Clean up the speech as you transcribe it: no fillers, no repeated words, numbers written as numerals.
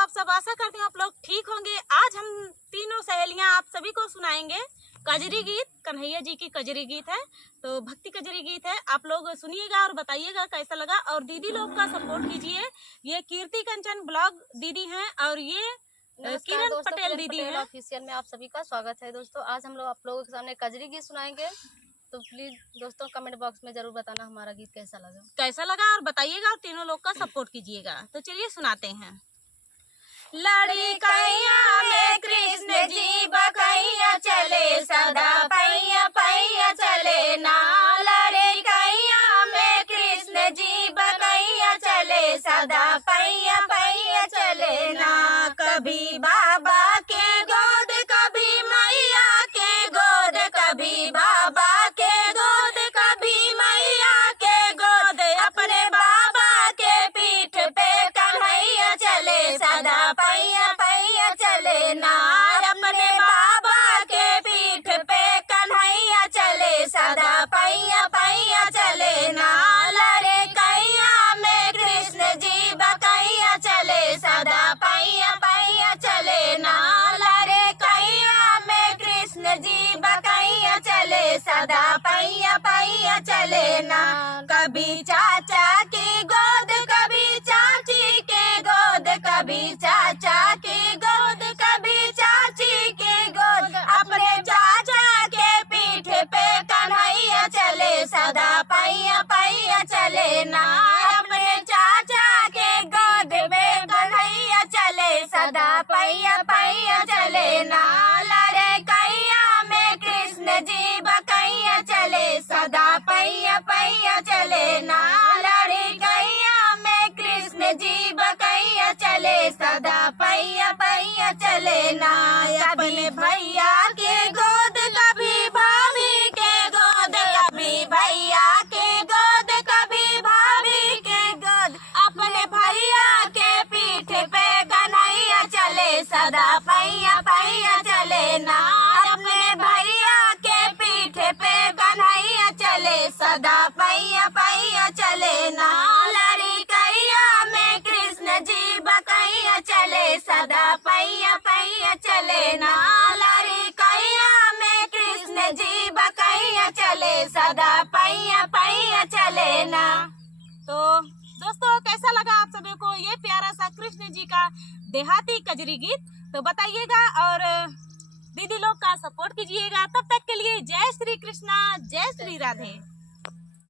आप सब आशा करते हैं आप लोग ठीक होंगे। आज हम तीनों सहेलियां आप सभी को सुनाएंगे कजरी गीत। कन्हैया जी की कजरी गीत है, तो भक्ति कजरी गीत है। आप लोग सुनिएगा और बताइएगा कैसा लगा। और दीदी लोग का सपोर्ट कीजिए। ये कीर्ति कंचन ब्लॉग दीदी हैं और ये किरण पटेल दीदी हैं। ऑफिशियल में आप सभी का स्वागत है दोस्तों। आज हम लोग आप लोगों के सामने कजरी गीत सुनाएंगे, तो प्लीज दोस्तों कमेंट बॉक्स में जरूर बताना हमारा गीत कैसा लगा और बताइएगा और तीनों लोग का सपोर्ट कीजिएगा। तो चलिए सुनाते हैं। लड़कैया में कृष्ण जी बकैया चले सदा पैया पैया चले ना। लड़कैया में कृष्ण जी बकैया चले सदा पैया पैया चले ना। कभी बाबा के गोद कभी मैया के गोद, कभी बाबा के गोद कभी मैया के गोद। अपने बाबा के पीठ पे कन्हैया चले सदा पैया पैया चले ना। अपने बाबा के पीठ पे कन्हैया चले सदा पैया पैया चले ना। लड़कैया में कृष्ण जी बकैया चले सदा पैया पैया चले ना। लड़कैया में कृष्ण जी बकैया चले सदा पैया पैया चले ना। कभी चाचा की गोद कभी चाची के गोद, कभी चाचा की गोद कभी चाची की गोद। अपने चाचा के पीठ पे कन्हैया चले सदा पैया पैया चले ना। अपने चाचा के गोद में कन्हैया चले सदा पैया पैया चले ना। लड़कैया में कृष्ण जी बकैया चले सदा पैया पैया चले ना। लड़कैया में कृष्ण जी बकैया चले सदा पैया पैया चले ना। अपने भैया के गोद कभी भाभी के गोद, कभी भैया के गोद कभी भाभी के गोद। अपने भैया के पीठ पे कन्हैया चले सदा पैया पैया चले ना। अपने भैया के पीठ पे कन्हैया चले सदा पैया पैया चले ना। लड़कैया में कृष्ण जी बकैया चले सदा पैया पैया चले ना। लड़कैया में कृष्ण जी बकैया चले सदा पैया पैया चले ना। तो दोस्तों कैसा लगा आप सभी को ये प्यारा सा कृष्ण जी का देहाती कजरी गीत? तो बताइएगा और दीदी लोग का सपोर्ट कीजिएगा। तब तक के लिए जय श्री कृष्णा, जय श्री राधे।